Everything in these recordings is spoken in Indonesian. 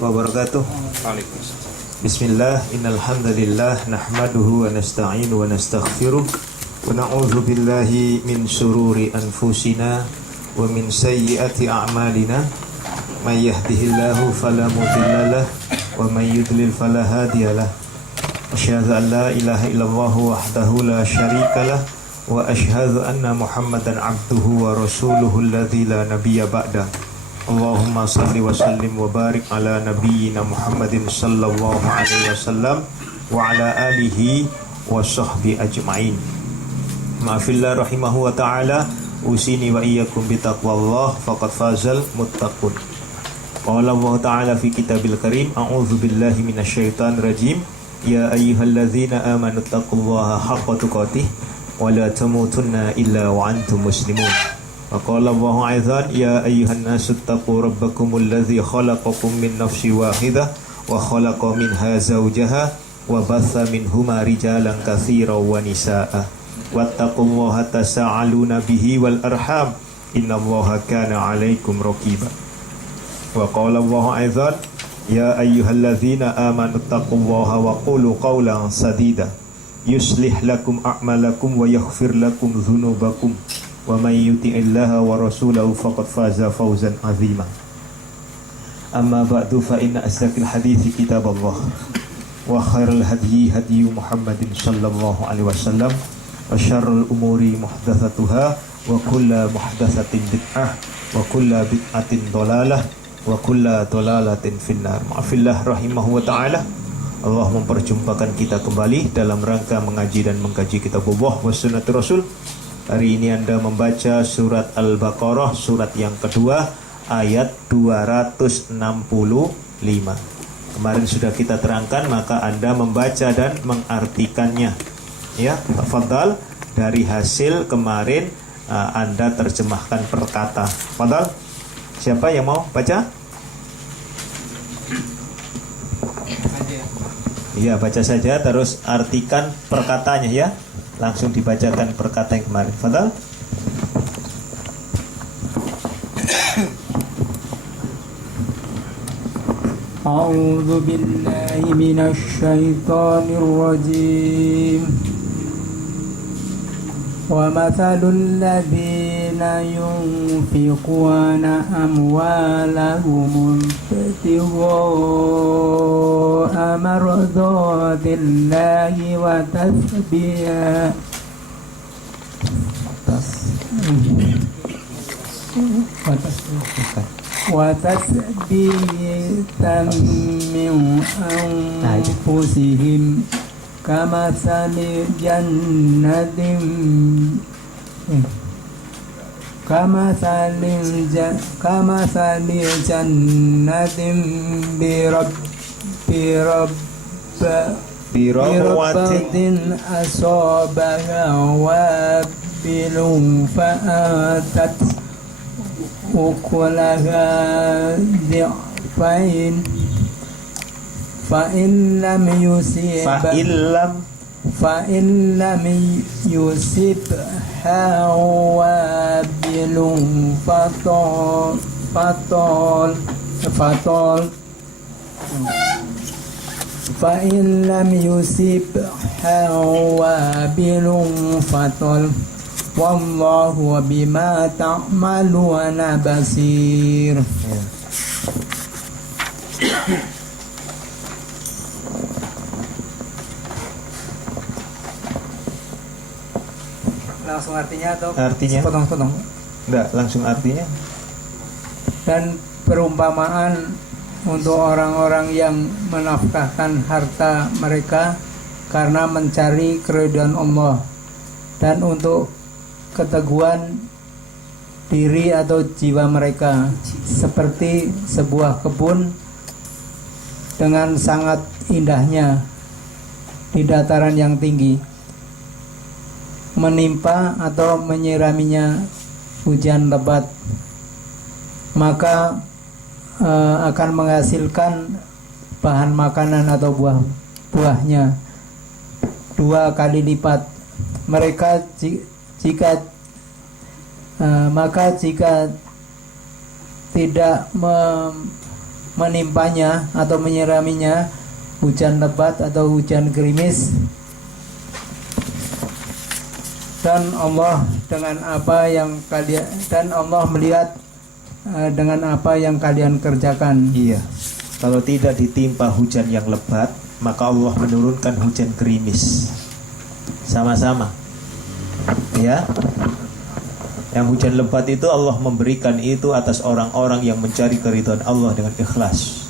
wabarakatuh. Waalaikumsalam. Bismillah, innal hamdalillah nahmaduhu wa nasta'inu wa nastaghfiruh wa na'udzu billahi min shururi anfusina wa min sayyiati a'malina. May yahdihillahu fala mudhillalah wa may yudlil fala hadiyalah. Asyhadu an la ilaha illallah wahdahu la syarikalah wa asyhadu anna Muhammadan abduhu wa rasuluhu alladzi la nabiyya ba'da. Allahumma salli wa sallim wa barik ala nabiyyina Muhammadin sallallahu alaihi wasallam wa ala alihi wa sahbihi ajma'in. Ma'afillah rahimahu wa ta'ala, usini wa iyyakum bitaqwallah faqad fazal muttaqun. Qala Allah ta'ala fi kitabil karim, a'udzu billahi minasyaitonir rajim. Ya ayyuhalladzina amanu taqullaha haqqa tuqatih wa la tamutunna illa wa antum muslimun. Wa qala Allahu aidzan, ya ayyuhan nasu taqu rabbakumul ladzi khalaqakum min nafsin wahidah wa khalaqa minha zawjaha wa batha minhuma rijalan katsiran wa nisaa'a wattaqullaha tasaaluna bihi wal arham innallaha kana 'alaikum raqiba. Wa qala Allahu aidzan, ya ayyuhalladzina amanu taqullaha wa qulu qawlan sadida yuslih lakum a'malakum wa yaghfir lakum dzunubakum wa may yuti'illaha wa rasulahu faqad faza fawzan 'azima. Amma ba'du, fa inna asdaqal hadithi kitaballah wa khairal hadyi hadyu Muhammadin sallallahu alaihi wasallam wa syarrul umuri muhdatsatuha wa kullu muhdatsatin bid'ah wa kullu bid'atin dhalalah wa kullu dhalalatin finnar. Ma'afillah rahimahu wa ta'ala, Allah memperjumpakan kita kembali dalam rangka mengaji dan mengkaji kitabullah wa sunnatur rasul. Hari ini Anda membaca surat Al-Baqarah, surat yang kedua, ayat 265. Kemarin sudah kita terangkan, maka Anda membaca dan mengartikannya. Ya, tafadhal, dari hasil kemarin Anda terjemahkan per kata. Tafadhal, siapa yang mau baca? Iya, baca saja, terus artikan perkataannya ya. Langsung dibacakan perkata yang kemarin. Fadal. A'udzu billahi minasy syaithanir rajim. Wa mathalul ladzina yunfiquna amwalahum ibtigha'a mardatillahi wa tasbihatan min anfusihim kamathali jannatin birabbatin asabaha wabilun fa'atat ukulaha dhi'fain fa'in lam yusibha wabilun fatol fa'in lam yusibha wabilun fatol wallahu bima ta'maluna basir. Langsung artinya atau potong-potong? Enggak, langsung artinya. Dan perumpamaan untuk orang-orang yang menafkahkan harta mereka karena mencari keridhaan Allah, dan untuk keteguhan diri atau jiwa mereka seperti sebuah kebun dengan sangat indahnya di dataran yang tinggi, menimpa atau menyiraminya hujan lebat, maka akan menghasilkan bahan makanan atau buahnya 2 kali lipat. Mereka jika tidak menimpanya atau menyiraminya hujan lebat atau hujan gerimis, dan Allah melihat dengan apa yang kalian kerjakan. Iya. Kalau tidak ditimpa hujan yang lebat, maka Allah menurunkan hujan gerimis. Sama-sama. Ya. Yang hujan lebat itu Allah memberikan itu atas orang-orang yang mencari keridhaan Allah dengan ikhlas.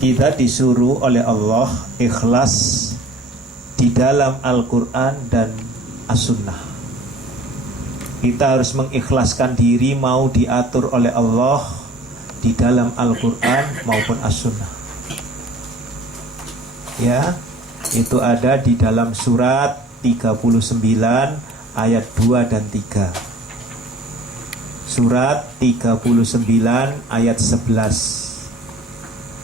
Kita disuruh oleh Allah ikhlas di dalam Al-Quran dan As-Sunnah. Kita harus mengikhlaskan diri mau diatur oleh Allah di dalam Al-Quran maupun As-Sunnah. Ya, itu ada di dalam surat 39 ayat 2 dan 3. Surat 39 ayat 11.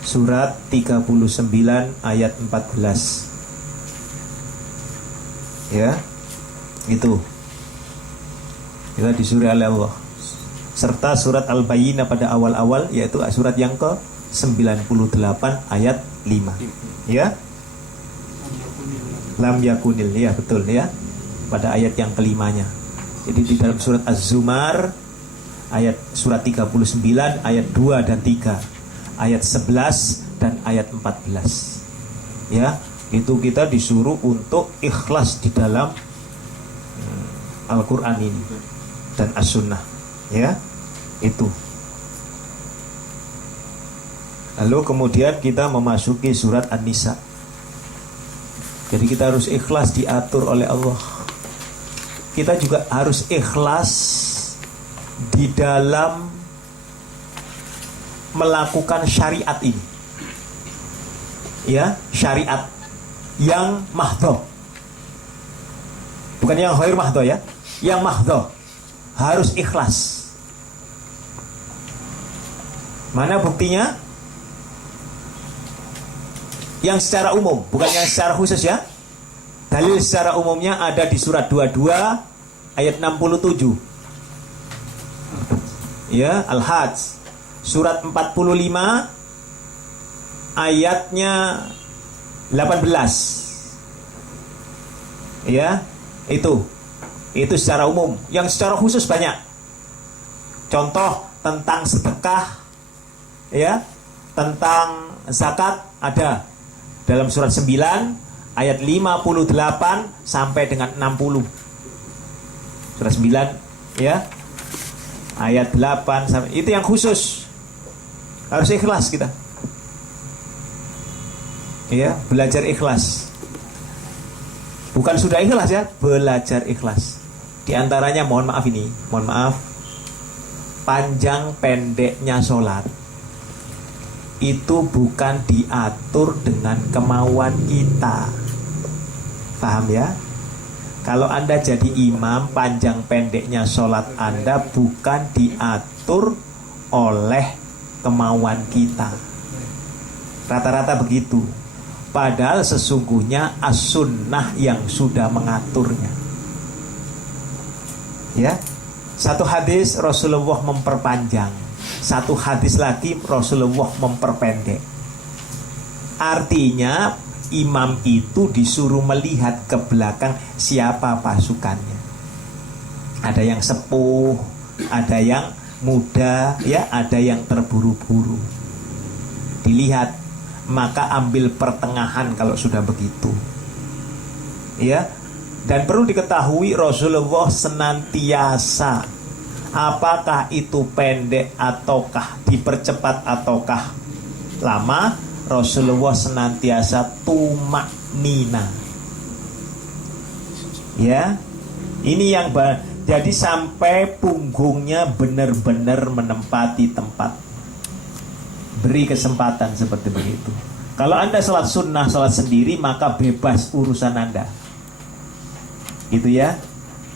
Surat 39 ayat 14. Ya, itu kita disuruh oleh Allah. Serta surat Al-Bayyinah pada awal-awal, yaitu surat yang ke-98 ayat 5. Ya, lam yakunil, ya betul ya, pada ayat yang kelimanya. Jadi di dalam surat Az-Zumar ayat surat 39 ayat 2 dan 3, ayat 11 dan ayat 14. Ya, itu kita disuruh untuk ikhlas di dalam Al-Quran ini dan As-Sunnah. Ya, itu. Lalu kemudian kita memasuki surat An-Nisa. Jadi kita harus ikhlas diatur oleh Allah. Kita juga harus ikhlas di dalam melakukan syariat ini. Ya, syariat yang mahdhah. Bukan yang ghair mahdhah ya. Yang mahdhah harus ikhlas. Mana buktinya? Yang secara umum, bukan yang secara khusus ya. Dalil secara umumnya ada di surat 22 ayat 67. Ya, Al-Hajj. Surat 45 ayatnya 18. Ya, itu secara umum. Yang secara khusus banyak. Contoh tentang sedekah, ya, tentang zakat ada dalam surat 9 ayat 58 sampai dengan 60. Surat 9 ya, ayat 8 sampai, itu yang khusus. Harus ikhlas kita. Ya, belajar ikhlas. Bukan sudah ikhlas ya, belajar ikhlas. Di antaranya mohon maaf, panjang pendeknya sholat itu bukan diatur dengan kemauan kita. Paham ya? Kalau Anda jadi imam, panjang pendeknya sholat Anda bukan diatur oleh kemauan kita. Rata-rata begitu. Padahal sesungguhnya as-sunnah yang sudah mengaturnya. Ya, satu hadis Rasulullah memperpanjang, satu hadis lagi Rasulullah memperpendek. Artinya imam itu disuruh melihat ke belakang siapa pasukannya. Ada yang sepuh, ada yang muda, ya, ada yang terburu-buru. Dilihat, maka ambil pertengahan kalau sudah begitu. Ya. Dan perlu diketahui Rasulullah senantiasa, apakah itu pendek ataukah dipercepat ataukah lama, Rasulullah senantiasa tumak nina. Ya, ini yang jadi sampai punggungnya benar-benar menempati tempat. Beri kesempatan seperti begitu. Kalau Anda salat sunnah, salat sendiri, maka bebas urusan Anda. Gitu ya.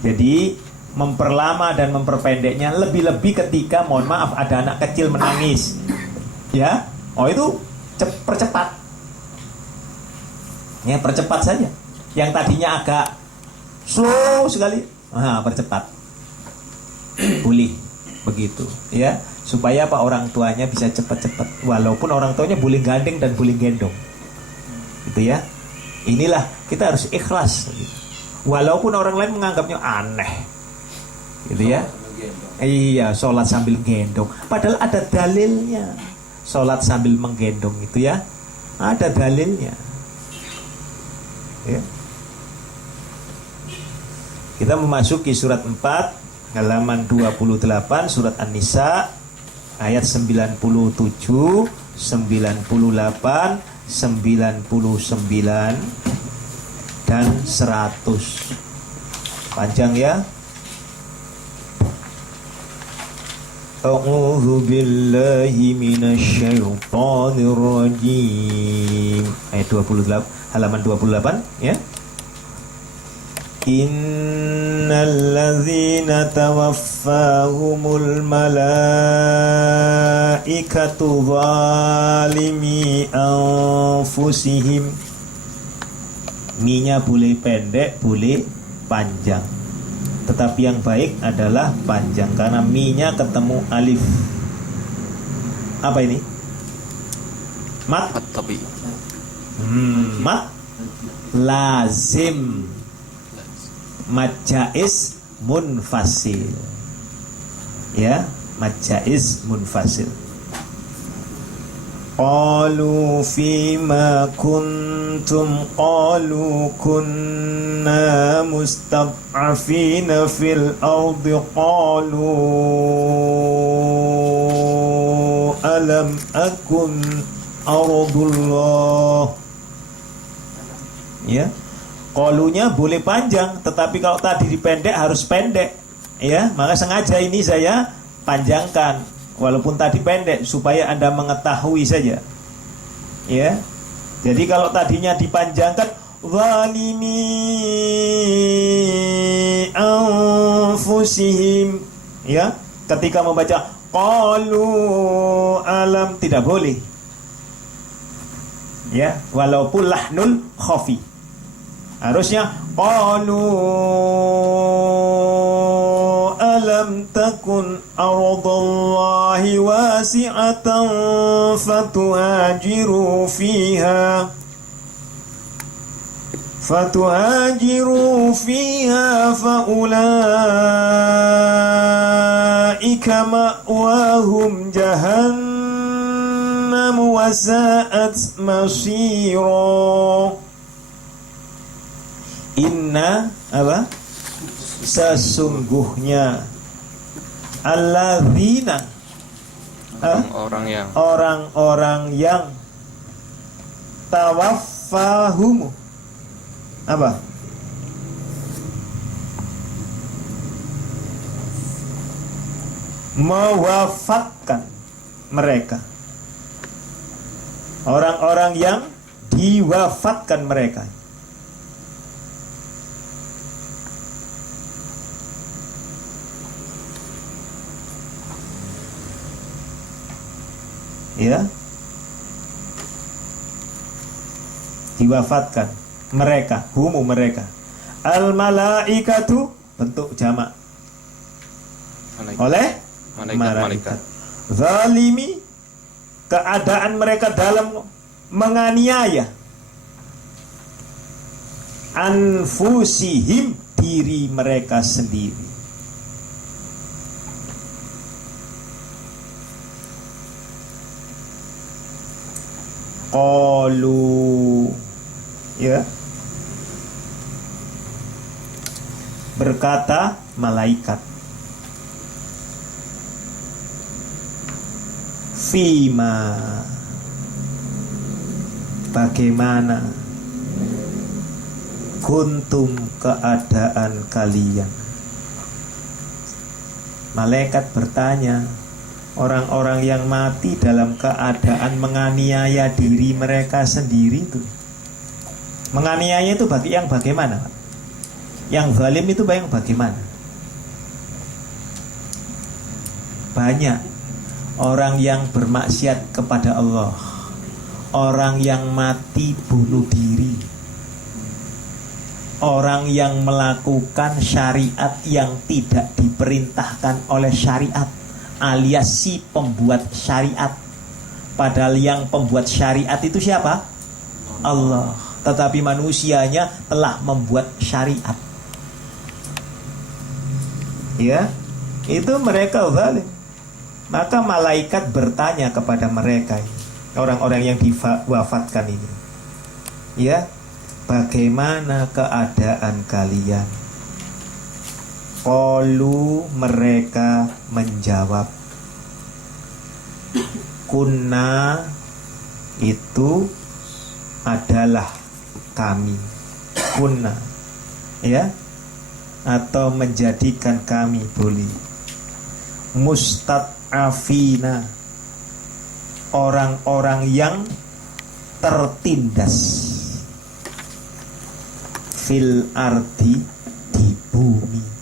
Jadi memperlama dan memperpendeknya, lebih-lebih ketika mohon maaf ada anak kecil menangis. Ya, oh itu percepat. Ya, percepat saja. Yang tadinya agak slow sekali, percepat. Boleh begitu, ya, supaya apa, orang tuanya bisa cepat-cepat, walaupun orang tuanya boleh gandeng dan boleh gendong, gitu ya. Inilah kita harus ikhlas, gitu. Walaupun orang lain menganggapnya aneh, gitu ya. Iya, sholat sambil gendong, padahal ada dalilnya. Sholat sambil menggendong itu ya, ada dalilnya, ya. Kita memasuki surat 4 halaman 28, surat An-Nisa ayat 97, 98, 99 dan 100. Panjang ya. A'udzu billahi minasyaitonir rajim. Ayat 28, halaman 28 ya. Innal ladzina tawaffahumul malaikatu zalimi anfusihim. Minya boleh pendek, boleh panjang. Tetapi yang baik adalah panjang karena minya ketemu alif. Apa ini? Mat At-tabi. Mat lazim. Mad jaiz munfasil. Ya, mad jaiz munfasil. Qalu fima kuntum qalu kunna mustad'afina fil ardi qalu alam akun ardullah. Ya, qalunya boleh panjang, tetapi kalau tadi dipendek harus pendek, ya. Maka sengaja ini saya panjangkan walaupun tadi pendek supaya Anda mengetahui saja, ya. Jadi kalau tadinya dipanjangkan zalimi anfusihim, ya, ketika membaca qalu alam tidak boleh, ya, walaupun lahnul khafi. Harusnya qalu alam takun ardallahi wasi'atan fatuhajiru fiha faulaika ma'wahum jahannam wa sa'at masira. Inna apa? Sesungguhnya alladzina orang-orang yang tawaffahum apa? Mewafatkan mereka. Orang-orang yang diwafatkan mereka. Ya, diwafatkan mereka, humu mereka. Al malaikatu bentuk jamak oleh malaikat. Zalimi keadaan mereka dalam menganiaya anfusihim diri mereka sendiri. Qalu, ya, berkata malaikat, fima bagaimana kuntum keadaan kalian. Malaikat bertanya, orang-orang yang mati dalam keadaan menganiaya diri mereka sendiri itu. Menganiaya itu bagi yang bagaimana? Yang zalim itu yang bagaimana? Banyak orang yang bermaksiat kepada Allah, orang yang mati bunuh diri, orang yang melakukan syariat yang tidak diperintahkan oleh syariat, alias si pembuat syariat. Padahal yang pembuat syariat itu siapa? Allah. Tetapi manusianya telah membuat syariat. Ya, itu mereka zalim. Maka malaikat bertanya kepada mereka, orang-orang yang diwafatkan ini, ya, bagaimana keadaan kalian? Qalu, mereka menjawab, kunna, itu adalah kami, kunna, ya, atau menjadikan kami boleh, mustad'afina, orang-orang yang tertindas, fil ardi, di bumi.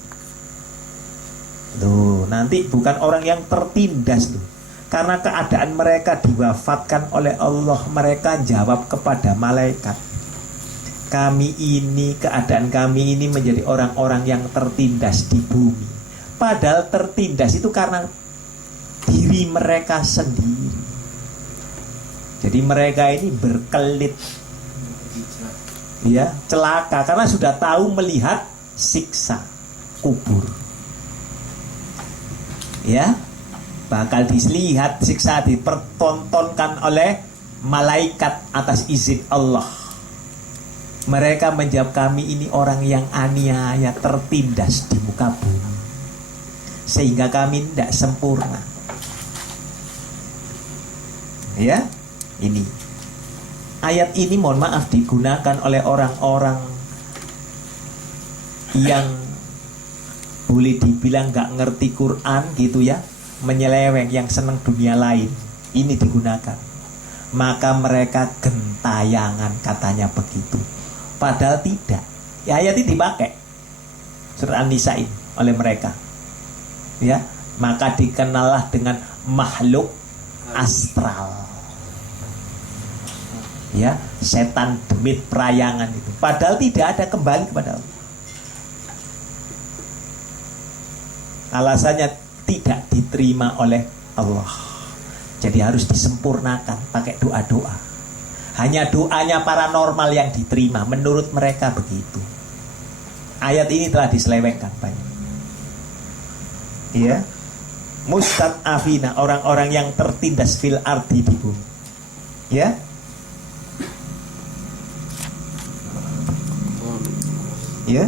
Loh, nanti bukan orang yang tertindas loh. Karena keadaan mereka diwafatkan oleh Allah, mereka jawab kepada malaikat, kami ini, keadaan kami ini menjadi orang-orang yang tertindas di bumi. Padahal tertindas itu karena diri mereka sendiri. Jadi mereka ini berkelit, ya, celaka karena sudah tahu melihat siksa kubur. Ya, bakal dilihat siksa, dipertontonkan oleh malaikat atas izin Allah. Mereka menjawab, kami ini orang yang aniaya, tertindas di muka bumi, sehingga kami tidak sempurna. Ya, ini ayat ini mohon maaf digunakan oleh orang-orang yang boleh dibilang gak ngerti Quran gitu ya, menyeleweng, yang senang dunia lain. Ini digunakan, maka mereka gentayangan, katanya begitu. Padahal tidak. Ya, ayat ini dipakai surat An-Nisa oleh mereka. Ya, maka dikenallah dengan makhluk astral. Ya, setan demit perayangan itu. Padahal tidak ada, kembali kepada Allah. Alasannya tidak diterima oleh Allah. Jadi harus disempurnakan pakai doa-doa. Hanya doanya paranormal yang diterima, menurut mereka begitu. Ayat ini telah diselewengkan banyak. Iya, mustad'afina, orang-orang yang tertindas fil ardi, di bumi. Ya. Ya.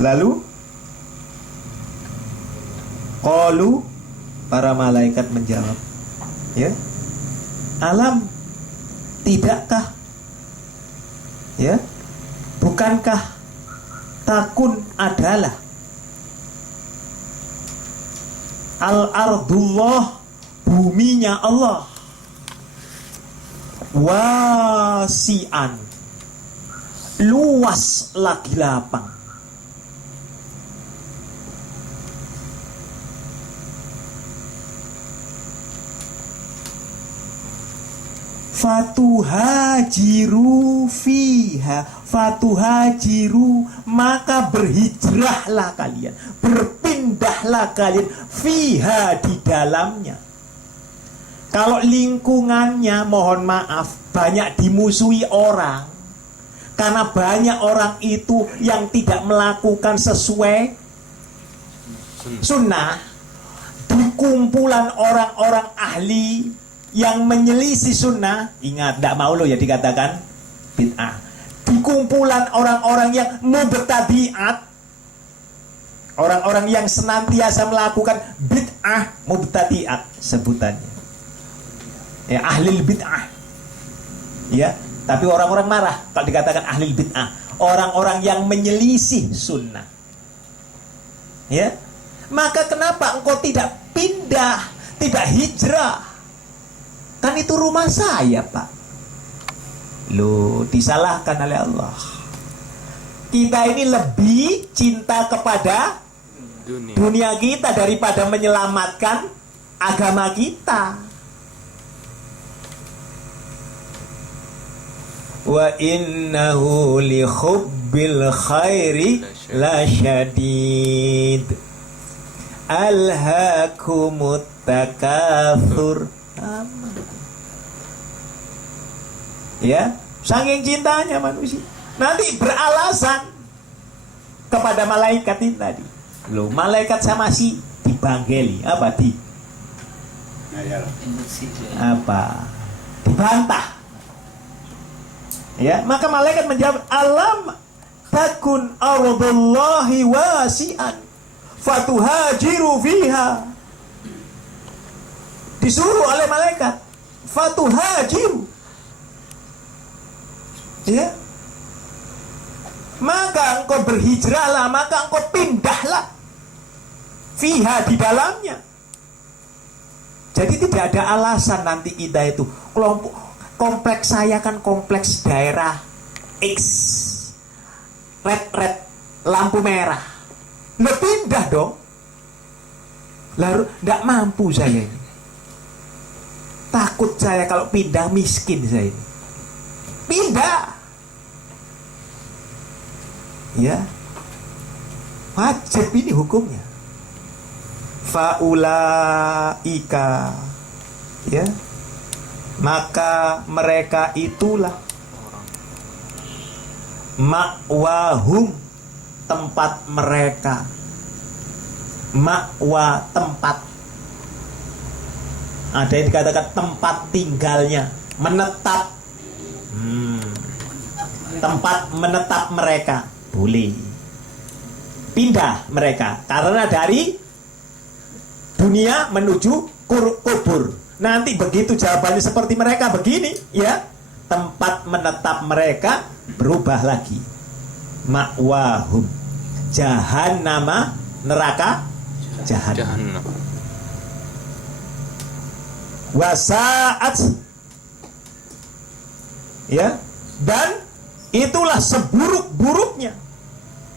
Lalu qalu, para malaikat menjawab, ya, alam, tidakkah, ya, bukankah takun adalah al-ardullah, buminya Allah, wasi'an, luas lagi lapang. Fatuhajiru fiha, fatuhajiru, maka berhijrahlah kalian, berpindahlah kalian, fiha, di dalamnya. Kalau lingkungannya, mohon maaf, banyak dimusuhi orang, karena banyak orang itu yang tidak melakukan sesuai sunnah, di kumpulan orang-orang ahli yang menyelisih sunnah, ingat, tidak mau lo ya dikatakan bid'ah. Di kumpulan orang-orang yang mubtadi'at, orang-orang yang senantiasa melakukan bid'ah, mubtadi'at sebutannya, ya, ahlil bid'ah. Ya, tapi orang-orang marah kalau dikatakan ahlil bid'ah, orang-orang yang menyelisih sunnah. Ya, maka kenapa engkau tidak pindah, tidak hijrah? Kan itu rumah saya, Pak. Loh, disalahkan oleh Allah. Kita ini lebih cinta kepada dunia kita daripada menyelamatkan agama kita. Wa innahu li hubbil khairi la syadid. alhaakumut takatsur. Ya, saking cintanya manusia. Nanti beralasan kepada malaikat ini tadi. Loh, malaikat sama si dibanggeli apa dibantah. Ya, maka malaikat menjawab, alam takun ardullahi wasi'an fatuhajiru fiha. Disuruh oleh malaikat fatuhajiru, ya, maka engkau berhijrahlah, maka engkau pindahlah fiha, di dalamnya. Jadi tidak ada alasan nanti kita itu kelompok kompleks saya kan kompleks daerah X, red lampu merah, nggak pindah dong. Lalu nggak mampu saya ini, takut saya kalau pindah miskin saya ini. Pindah, ya, wajib ini hukumnya. Faulaika, ya, maka mereka itulah ma'wahum, tempat mereka. Ma'wa, tempat. Ada yang dikatakan tempat tinggalnya, menetap. Tempat menetap mereka boleh. Pindah mereka karena dari dunia menuju kubur. Nanti begitu jawabannya seperti mereka begini, ya, tempat menetap mereka berubah lagi. Ma'wahum jahannama, neraka jahannam. Wasa'at, ya, dan itulah seburuk-buruknya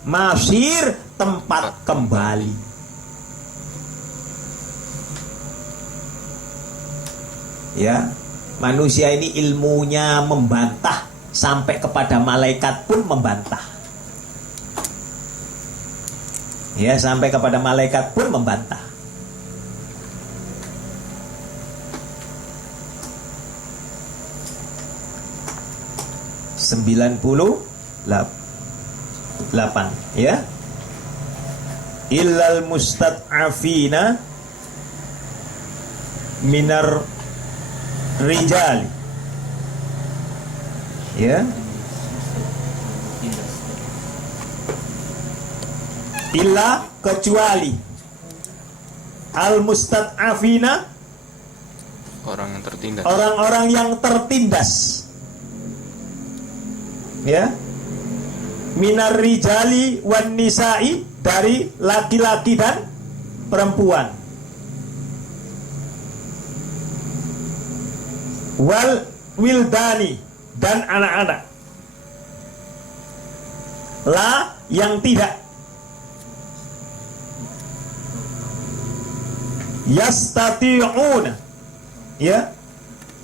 masir, tempat kembali. Ya, manusia ini ilmunya membantah, sampai kepada malaikat pun membantah. Ya, sampai kepada malaikat pun membantah. Sembilan puluh 8, ya. Illal mustad'afina minar rijali, ya, illa, kecuali al mustad'afina, orang yang tertindas, orang-orang yang tertindas, ya, minar rijali wan nisa'i, dari laki-laki dan perempuan, wal wildani, dan anak-anak, la, yang tidak, yastati'una, ya,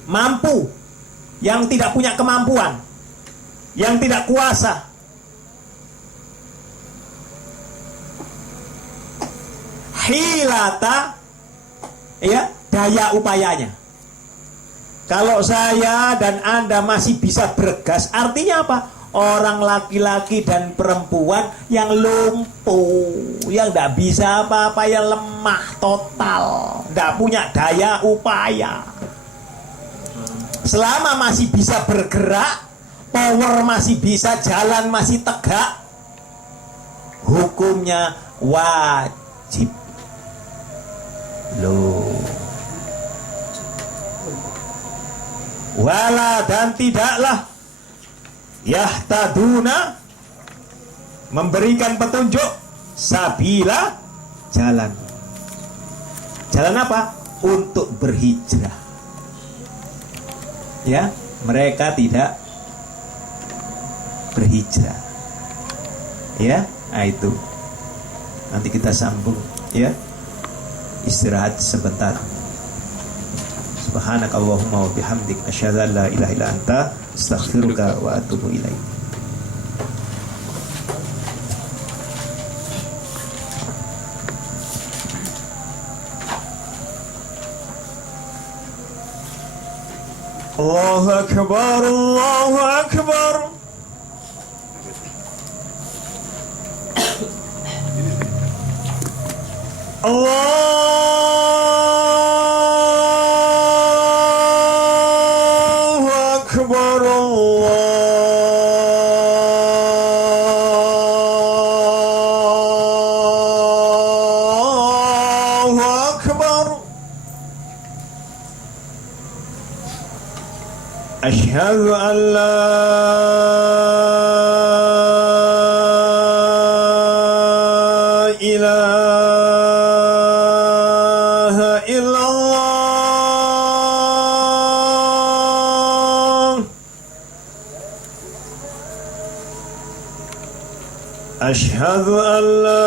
mampu, yang tidak punya kemampuan, yang tidak kuasa, hilata, ya, daya upayanya. Kalau saya dan Anda masih bisa bergas, artinya apa? Orang laki-laki dan perempuan yang lumpuh, yang tidak bisa apa-apa, yang lemah total, tidak punya daya upaya. Selama masih bisa bergerak, power masih bisa jalan, masih tegak, hukumnya wajib. Loh, wala, dan tidaklah yahtaduna, memberikan petunjuk, sabila, jalan. Jalan apa? Untuk berhijrah. Ya, mereka tidak berhijrah. Ya, nah itu. Nanti kita sambung, ya. Istirahat sebentar. Subhanakallahumma wa bihamdik, asyhadu an la ilaha illa anta, astaghfiruka wa atubu ilaik. Allahu Akbar, Allahu Akbar. Allahu Akbar, Allahu Akbar. Asyhadu an la ilaha illallah. Asyhadu an la